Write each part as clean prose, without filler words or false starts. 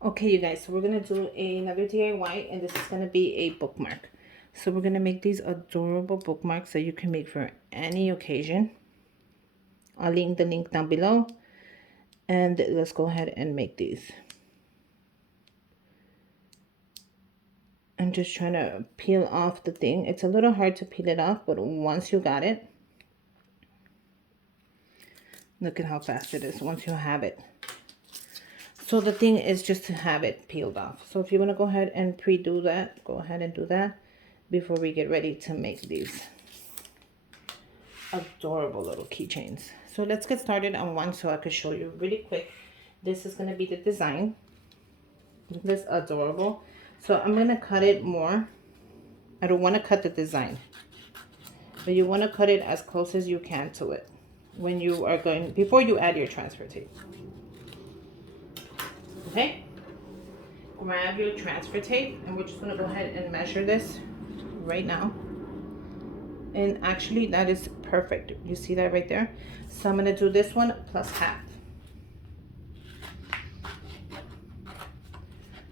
Okay, you guys, so we're going to do another DIY, and this is going to be a bookmark. So we're going to make these adorable bookmarks that you can make for any occasion. I'll link the link down below, and let's go ahead and make these. I'm just trying to peel off the thing. It's a little hard to peel it off, but once you got it, look at how fast it is once you have it. So the thing is just to have it peeled off. So if you want to go ahead and pre-do that, go ahead and do that before we get ready to make these adorable little keychains. So let's get started on one so I could show you really quick. This is going to be the design. This adorable. So I'm going to cut it more. I don't want to cut the design, but you want to cut it as close as you can to it when you are going, before you add your transfer tape. Okay, grab your transfer tape, and we're just going to go ahead and measure this right now. And actually that is perfect. You see that right there? So I'm going to do this one plus half.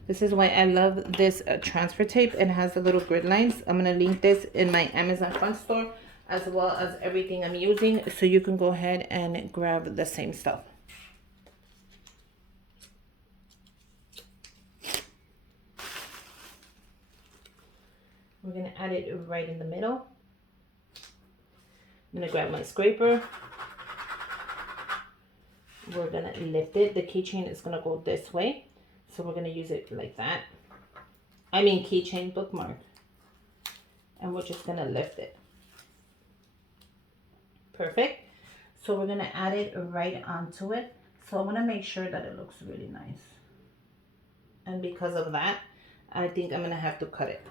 This is why I love this transfer tape. It has the little grid lines. I'm going to link this in my Amazon front store as well as everything I'm using, so you can go ahead and grab the same stuff. We're going to add it right in the middle. I'm going to grab my scraper. We're going to lift it. The keychain is going to go this way, so we're going to use it like that. I mean keychain bookmark. And we're just going to lift it. Perfect. So we're going to add it right onto it. So I want to make sure that it looks really nice. And because of that, I think I'm going to have to cut it.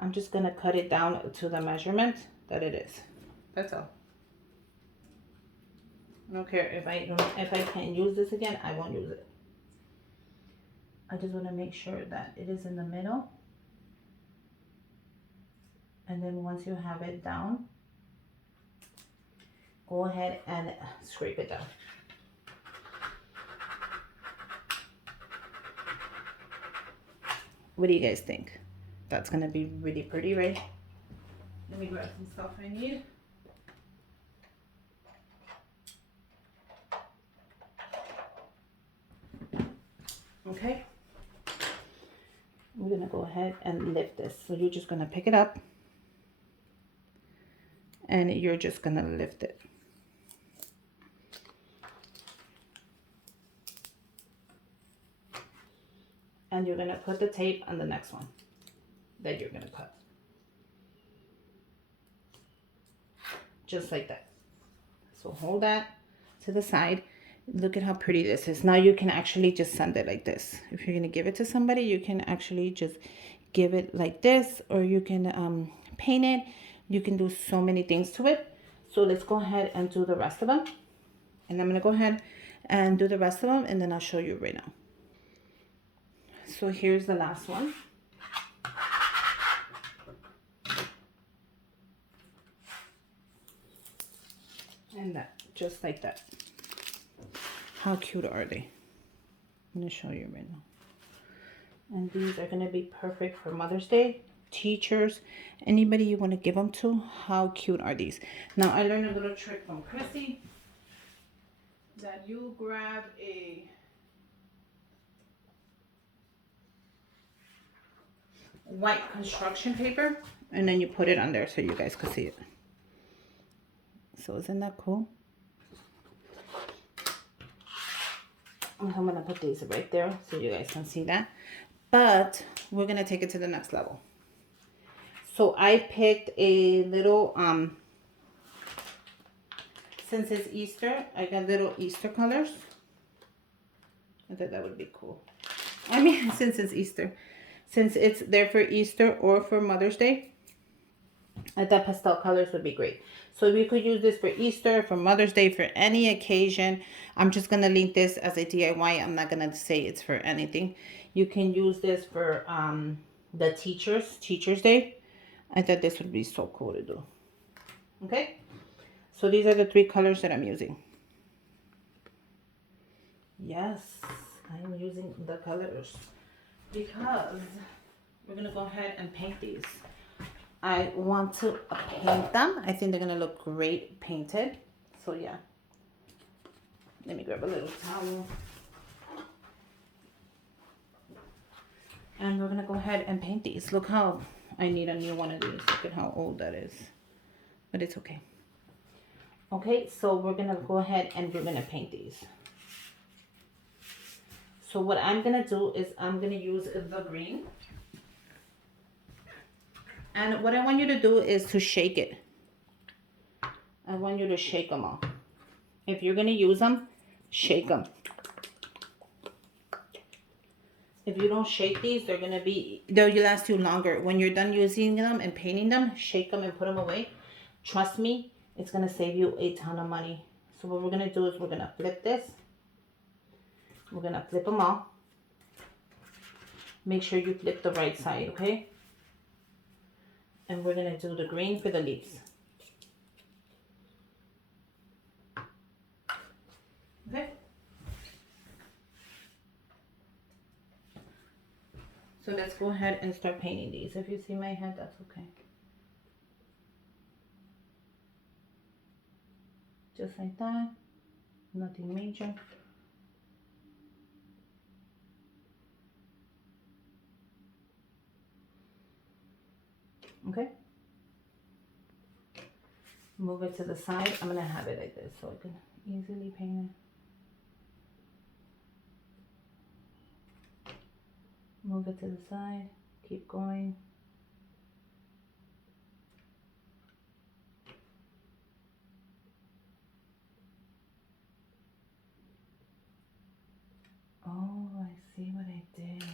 I'm just going to cut it down to the measurement that it is. That's all. I don't care if I can't use this again, I won't use it. I just want to make sure that it is in the middle. And then once you have it down, go ahead and scrape it down. What do you guys think? That's gonna be really pretty, right? Let me grab some stuff I need. Okay. We're gonna go ahead and lift this. So you're just gonna pick it up and you're just gonna lift it. And you're gonna put the tape on the next one that you're gonna cut. Just like that. So hold that to the side. Look at how pretty this is. Now you can actually just send it like this. If you're gonna give it to somebody, you can actually just give it like this, or you can paint it. You can do so many things to it. So let's go ahead and do the rest of them. And I'm gonna go ahead and do the rest of them, and then I'll show you right now. So here's the last one. And that, just like that. How cute are they? I'm going to show you right now. And these are going to be perfect for Mother's Day, teachers, anybody you want to give them to. How cute are these? Now, I learned a little trick from Chrissy, that you grab a white construction paper, and then you put it on there so you guys can see it. So isn't that cool? I'm going to put these right there so you guys can see that. But we're going to take it to the next level. So I picked a little, since it's Easter, I got little Easter colors. I thought that would be cool. I mean, since it's Easter. Since it's there for Easter or for Mother's Day, I thought pastel colors would be great. So we could use this for Easter, for Mother's Day, for any occasion. I'm just going to link this as a DIY. I'm not going to say it's for anything. You can use this for the Teacher's Day. I thought this would be so cool to do. Okay, so these are the 3 colors that I'm using. Yes, I'm using the colors because we're gonna go ahead and paint these. I want to paint them. I think they're gonna look great painted. So yeah, let me grab a little towel. And we're gonna go ahead and paint these. Look how I need a new one of these. Look at how old that is. But it's okay. Okay, so we're gonna go ahead and we're gonna paint these. So what I'm gonna do is I'm gonna use the green. And what I want you to do is to shake it. I want you to shake them all. If you're gonna use them, shake them. If you don't shake these, they'll last you longer. When you're done using them and painting them, shake them and put them away. Trust me, it's gonna save you a ton of money. So what we're gonna do is we're gonna flip this. We're gonna flip them all. Make sure you flip the right side, okay? And we're gonna do the green for the leaves. Okay? So let's go ahead and start painting these. If you see my head, that's okay. Just like that. Nothing major. Okay? Move it to the side. I'm gonna have it like this so I can easily paint it. Move it to the side. Keep going. Oh, I see what I did.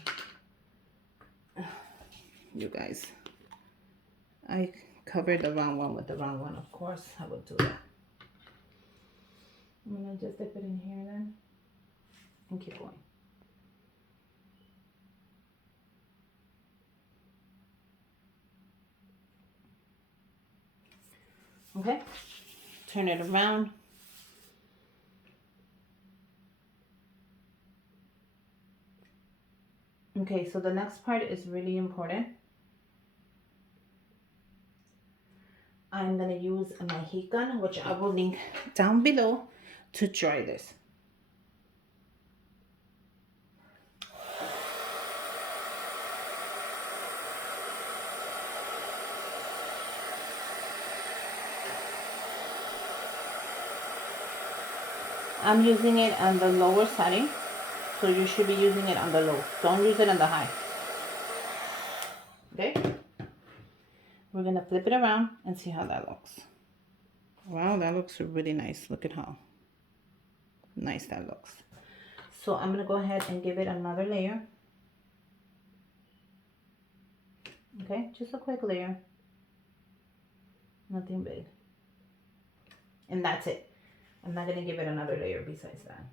You guys, I covered the wrong one with the wrong one. Of course, I would do that. I'm gonna just dip it in here then and keep going. Okay, turn it around. Okay, so the next part is really important. I'm gonna use my heat gun, which I will link down below, to dry this. I'm using it on the lower setting, so you should be using it on the low. Don't use it on the high. Okay? We're gonna flip it around and see how that looks. Wow, that looks really nice. Look at how nice that looks. So I'm gonna go ahead and give it another layer. Okay, just a quick layer. Nothing big. And that's it. I'm not gonna give it another layer besides that.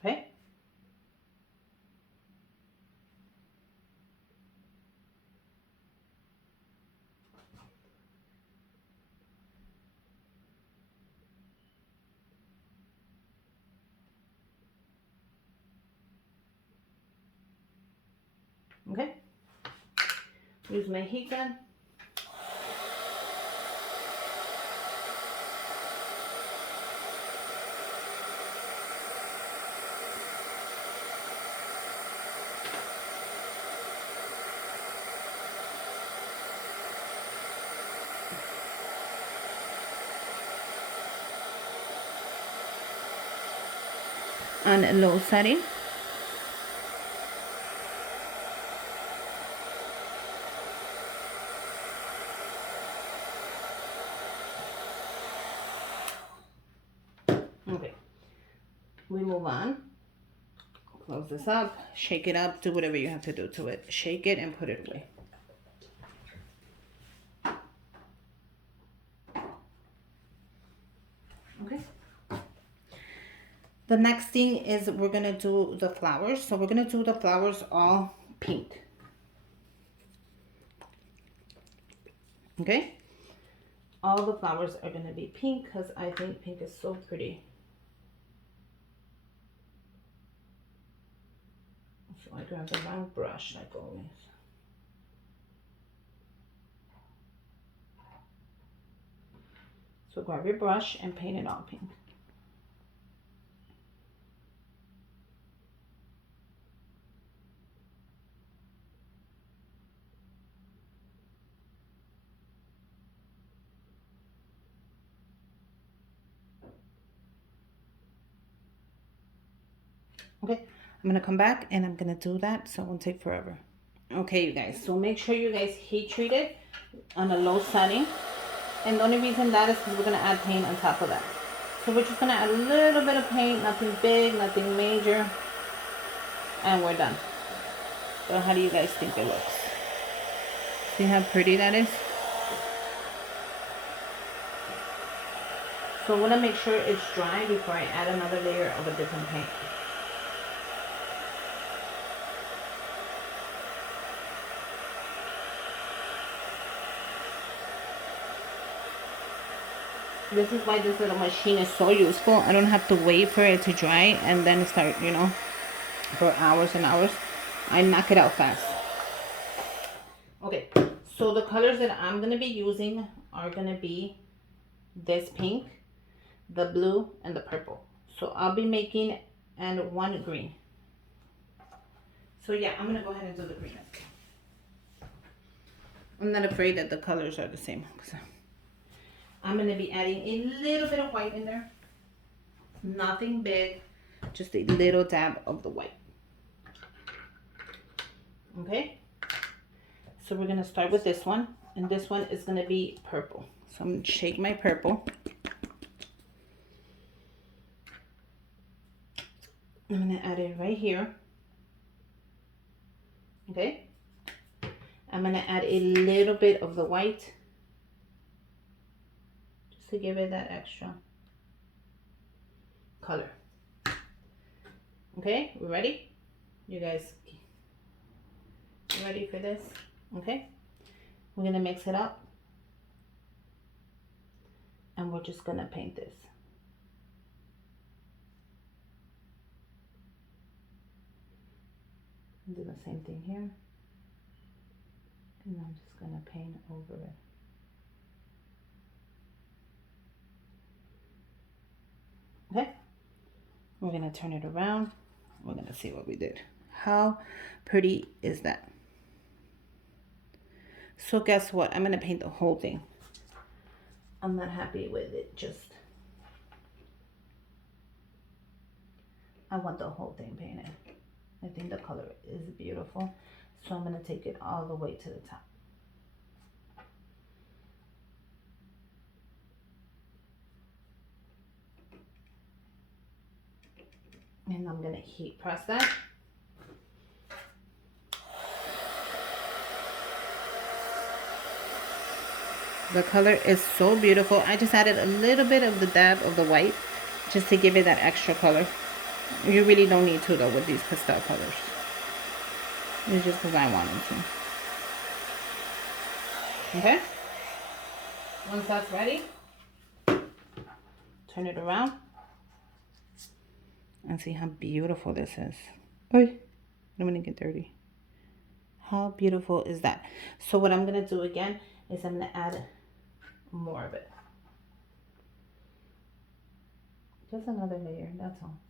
Okay? Okay? Use my heat gun. On low setting. Okay, we move on. Close this up, shake it up, do whatever you have to do to it. Shake it and put it away. Okay. The next thing is we're going to do the flowers. So we're going to do the flowers all pink. Okay? All the flowers are going to be pink because I think pink is so pretty. So I grab the round brush like always. So grab your brush and paint it all pink. Okay, I'm gonna come back and I'm gonna do that, so it won't take forever. Okay, you guys, so make sure you guys heat treat it on a low setting. And the only reason that is because we're gonna add paint on top of that. So we're just gonna add a little bit of paint, nothing big, nothing major, and we're done. So how do you guys think it looks? See how pretty that is? So I wanna make sure it's dry before I add another layer of a different paint. This is why this little machine is so useful. I don't have to wait for it to dry and then start, you know, for hours and hours. I knock it out fast. Okay, so the colors that I'm going to be using are going to be this pink, the blue, and the purple. So I'll be making and one green. So yeah, I'm going to go ahead and do the green. I'm not afraid that the colors are the same. So I'm going to be adding a little bit of white in there. Nothing big, just a little dab of the white. Okay, so we're going to start with this one, and this one is going to be purple. So I'm going to shake my purple. I'm going to add it right here. Okay, I'm going to add a little bit of the white just to give it that extra color. Okay, we ready? You guys ready for this? Okay, we're going to mix it up and we're just going to paint this. Do the same thing here, and I'm just going to paint over it. Okay, we're going to turn it around. We're going to see what we did. How pretty is that? So guess what? I'm going to paint the whole thing. I'm not happy with it. Just, I want the whole thing painted. I think the color is beautiful. So I'm going to take it all the way to the top. And I'm going to heat press that. The color is so beautiful. I just added a little bit of the dab of the white just to give it that extra color. You really don't need to though with these pastel colors. It's just because I wanted to. Okay? Once that's ready, turn it around and see how beautiful this is. Oh, I'm gonna get dirty. How beautiful is that? So what I'm gonna do again is I'm gonna add more of it. Just another layer, that's all.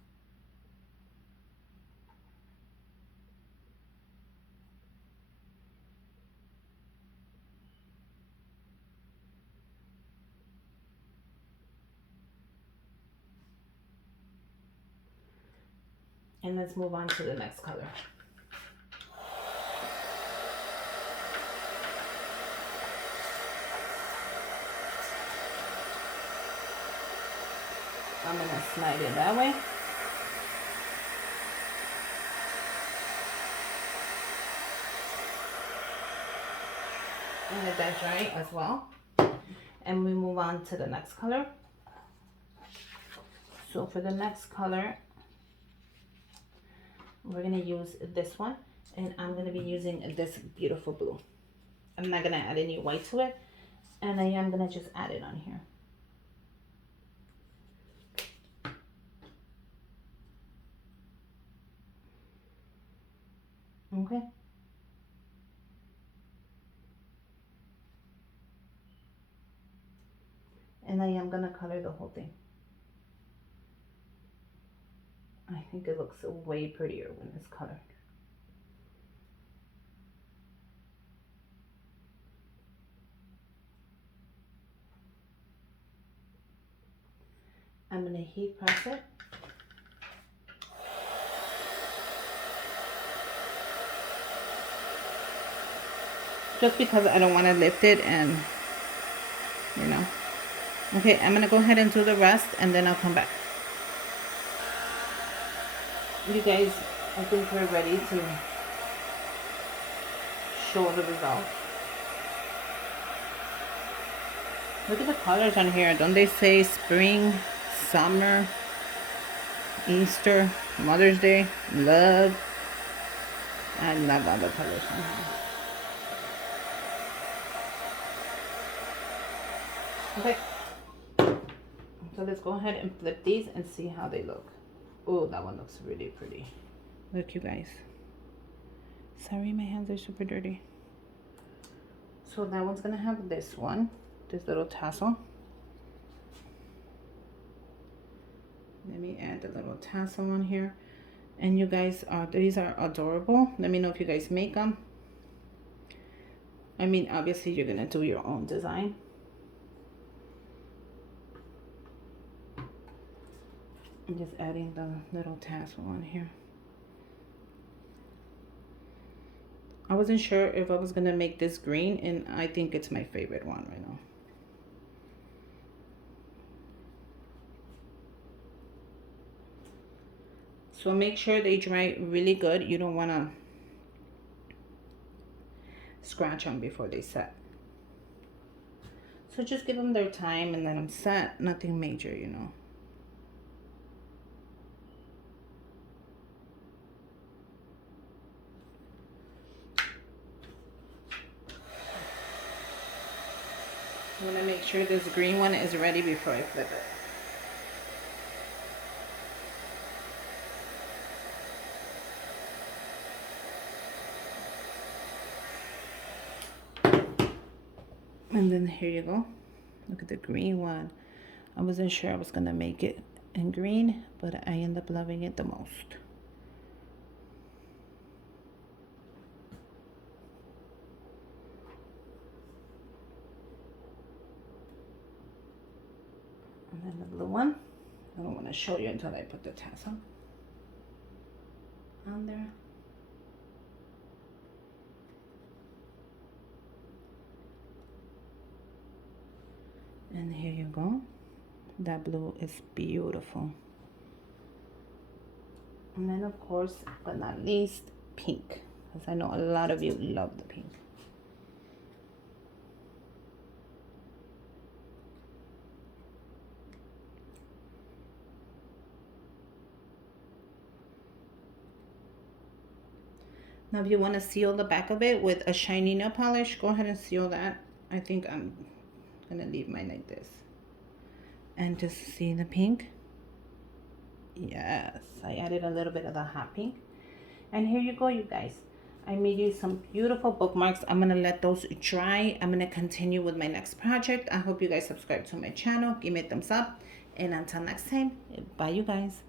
And let's move on to the next color. I'm gonna slide it that way. And that's right as well. And we move on to the next color. So for the next color, We're gonna use this one, and I'm gonna be using this beautiful blue. I'm not gonna add any white to it, and I am gonna just add it on here. Okay. And I am gonna color the whole thing. I think it looks way prettier when it's colored. I'm gonna heat press it. Just because I don't want to lift it and, you know. Okay, I'm gonna go ahead and do the rest and then I'll come back. You guys, I think we're ready to show the result. Look at the colors on here. Don't they say spring, summer, Easter, Mother's Day, love? I love all the colors on here. Okay. So let's go ahead and flip these and see how they look. Oh, that one looks really pretty. Look, you guys. Sorry, my hands are super dirty. So that one's gonna have this one, this little tassel. Let me add the little tassel on here. And you guys, these are adorable. Let me know if you guys make them. I mean, obviously you're gonna do your own design. I'm just adding the little tassel on here. I wasn't sure if I was gonna make this green, and I think it's my favorite one right now. So make sure they dry really good. You don't wanna scratch them before they set. So just give them their time and let them set. Nothing major, you know. I want to make sure this green one is ready before I flip it. And then here you go. Look at the green one. I wasn't sure I was going to make it in green, but I end up loving it the most. And then the blue one. I don't want to show you until I put the tassel on there. And here you go. That blue is beautiful. And then of course, but not least, pink. Because I know a lot of you love the pink. Now if you want to seal the back of it with a shiny nail polish, go ahead and seal that. I think I'm gonna leave mine like this. And just see the pink. Yes, I added a little bit of the hot pink. And here you go, you guys. I made you some beautiful bookmarks. I'm gonna let those dry. I'm gonna continue with my next project. I hope you guys subscribe to my channel. Give me a thumbs up. And until next time, bye you guys.